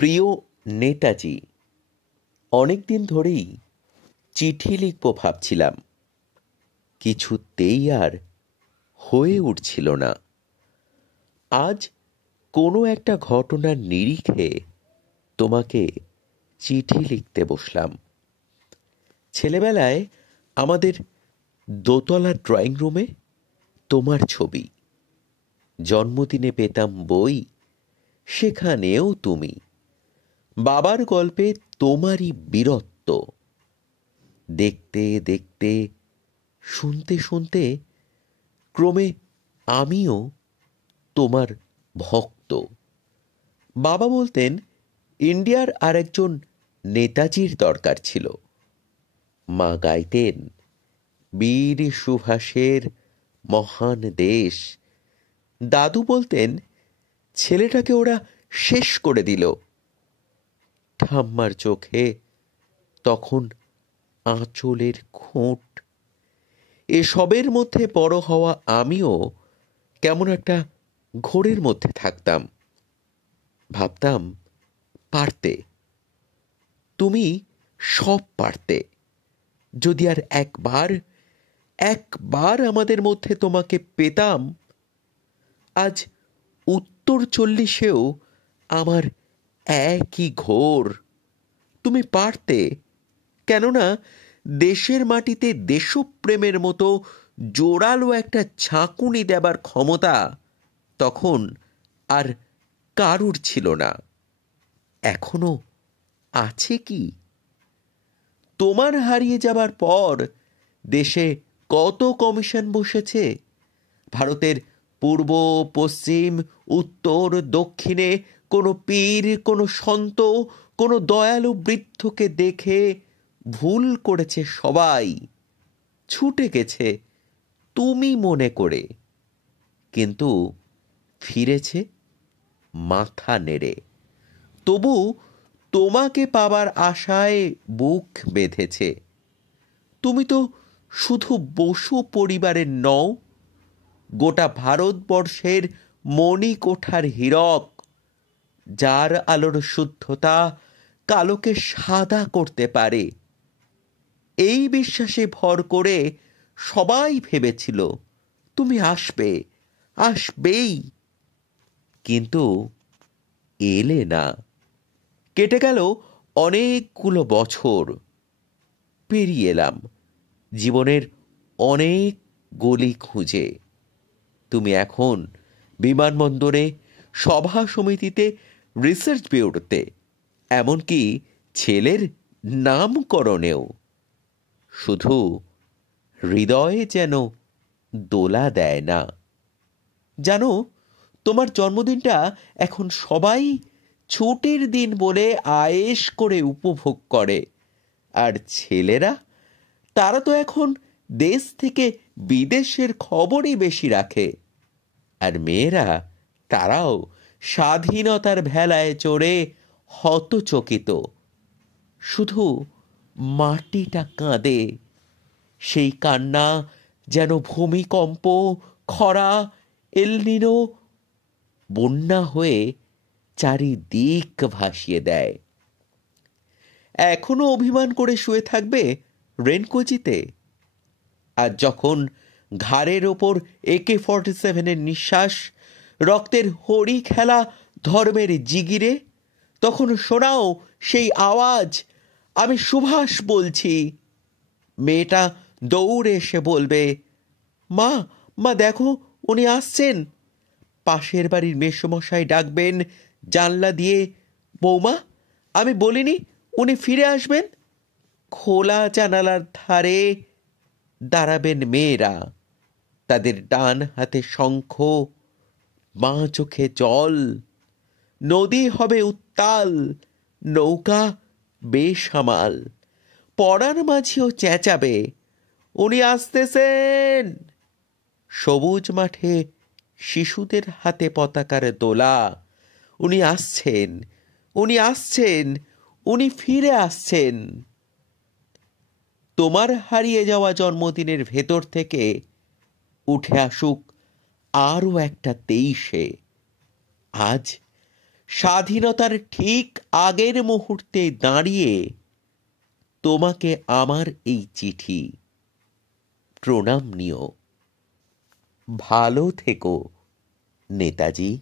প্রিয় নেতাজি, অনেকদিন ধরেই চিঠি লিখব ভাবছিলাম, কিছুতেই আর হয়ে উঠছিল না। আজ কোনো একটা ঘটনার নিরিখে তোমাকে চিঠি লিখতে বসলাম। ছেলেবেলায় আমাদের দোতলার ড্রয়িং রুমে তোমার ছবি, জন্মদিনে পেতাম বই, সেখানেও তুমি। বাবার গল্পে তোমারই বীরত্ব। দেখতে দেখতে, শুনতে শুনতে ক্রমে আমিও তোমার ভক্ত। বাবা বলতেন ইন্ডিয়ার আরেকজন নেতাজির দরকার ছিল। মা গাইতেন বীর সুভাষের মহান দেশ। দাদু বলতেন ছেলেটাকে ওরা শেষ করে দিল। ঠাম্মার চোখে তখন আঁচলের খুঁট। এসবের মধ্যে বড় হওয়া আমিও কেমন একটা ঘোরের মধ্যে থাকতাম। ভাবতাম পারতে, তুমি সব পারতে, যদি আর একবার আমাদের মধ্যে তোমাকে পেতাম। আজ উত্তর 40-এও আমার একই ঘোর। তুমি পারতে, কেননা দেশের মাটিতে দেশপ্রেমের মতো জোরালো একটা ঝাঁকুনি দেবার ক্ষমতা তখন আর কারুর ছিল না। এখনো আছে কি? তোমার হারিয়ে যাবার পর দেশে কত কমিশন বসেছে। ভারতের পূর্ব, পশ্চিম, উত্তর, দক্ষিণে কোনো পীর, কোনো সন্ত, কোনো দয়ালু বৃদ্ধকে দেখে ভুল করেছে সবাই, ছুটে গেছে তুমি মনে করে, কিন্তু ফিরেছে মাথা নেড়ে। তবু তোমাকে পাবার আশায় বুক বেঁধেছে। তুমি তো শুধু বসু পরিবারের নও, গোটা ভারতবর্ষের মণিকোঠার হীরক, যার আলোর শুদ্ধতা কালোকে সাদা করতে পারে। এই বিশ্বাসে ভর করে সবাই ভেবেছিল তুমি আসবেই, কিন্তু এলে না। কেটে গেল অনেকগুলো বছর। পেরিয়ে এলাম জীবনের অনেক গলি খুঁজে। তুমি এখন বিমানবন্দরে, সভা সমিতিতে, রিসার্চ ব্যুরোতে, এমনকি ছেলের নামকরণেও। শুধু হৃদয়ে যেন দোলা দেয় না। জানো, তোমার জন্মদিনটা এখন সবাই ছুটির দিন বলে আয়েশ করে উপভোগ করে। আর ছেলেরা, তারা তো এখন দেশ থেকে বিদেশের খবরই বেশি রাখে। আর মেয়েরা, তারাও স্বাধীনতার ভেলায় চড়ে হতচকিত। শুধু মাটিটা কাঁদে। সেই কান্না যেন ভূমিকম্প, খরা, এলনিনো, বন্যা হয়ে চারিদিক ভাসিয়ে দেয়। এখনো অভিমান করে শুয়ে থাকবে রেনকোচিতে। আর যখন ঘাড়ের ওপর AK-47 নিঃশ্বাস, রক্তের হরি খেলা ধর্মের জিগিরে, তখন শোনাও সেই আওয়াজ, আমি সুভাষ বলছি। মেয়েটা দৌড়ে এসে বলবে, মা মা দেখো, উনি আসছেন। পাশের বাড়ির মেসোমশাই ডাকবেন জানলা দিয়ে, বৌমা আমি বলিনি উনি ফিরে আসবেন। খোলা জানালার ধারে দাঁড়াবেন মেয়েরা, তাদের ডান হাতে শঙ্খ, বাঁ চোখে জল। নদী হবে উত্তাল, নৌকা বেসামাল। পড়ার মাঝেও চেঁচাবে, উনি আসতেছেন। সবুজ মাঠে শিশুদের হাতে পতাকার দোলা, উনি আসছেন, উনি ফিরে আসছেন। তোমার হারিয়ে যাওয়া জন্মদিনের ভেতর থেকে উঠে আসুক আরও একটা 23-এ। আজ স্বাধীনতার ঠিক আগের মুহূর্তে দাঁড়িয়ে তোমাকে আমার এই চিঠি। প্রণাম নিও। ভালো থেকো নেতাজি।